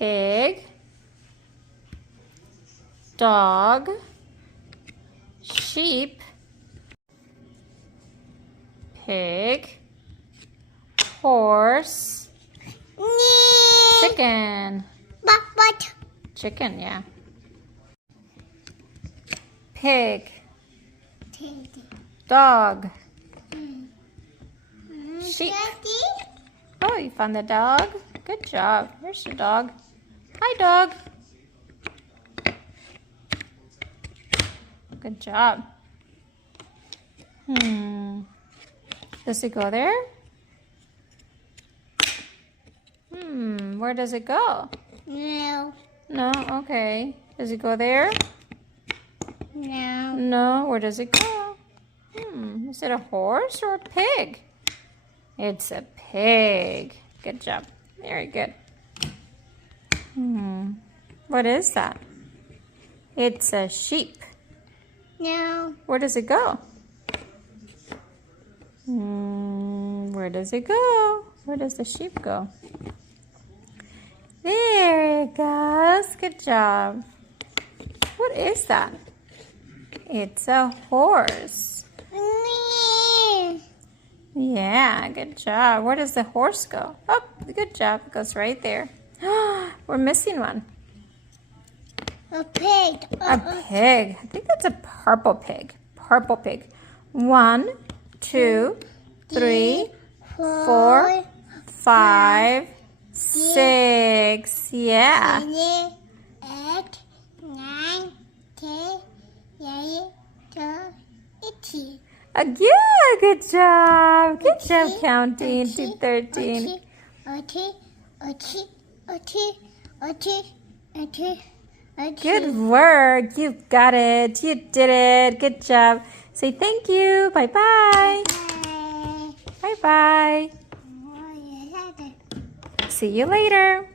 pig, dog, sheep, pig, horse, chicken. Chicken, yeah. Pig, dog, sheep. Oh, you found the dog? Good job. Here's your dog. Hi, dog. Good job. Does it go there? Where does it go? No. No? Okay. Does it go there? No. No? Where does it go? Is it a horse or a pig? It's a pig. Good job. Very good. What is that? It's a sheep. No. Where does it go? Where does it go? Where does the sheep go? There it goes. Good job. What is that? It's a horse. Yeah, good job. Where does the horse go? Oh, good job. It goes right there. We're missing one. A pig. A pig. I think that's a purple pig. Purple pig. 1, 2, 3, 4, 5, 6. Yeah. 7, 8, 9, 10, 11, 12, 18. Yeah, good job. Good job counting to 13. Good work. You got it. You did it. Good job. Say thank you. Bye-bye. Bye-bye. See you later.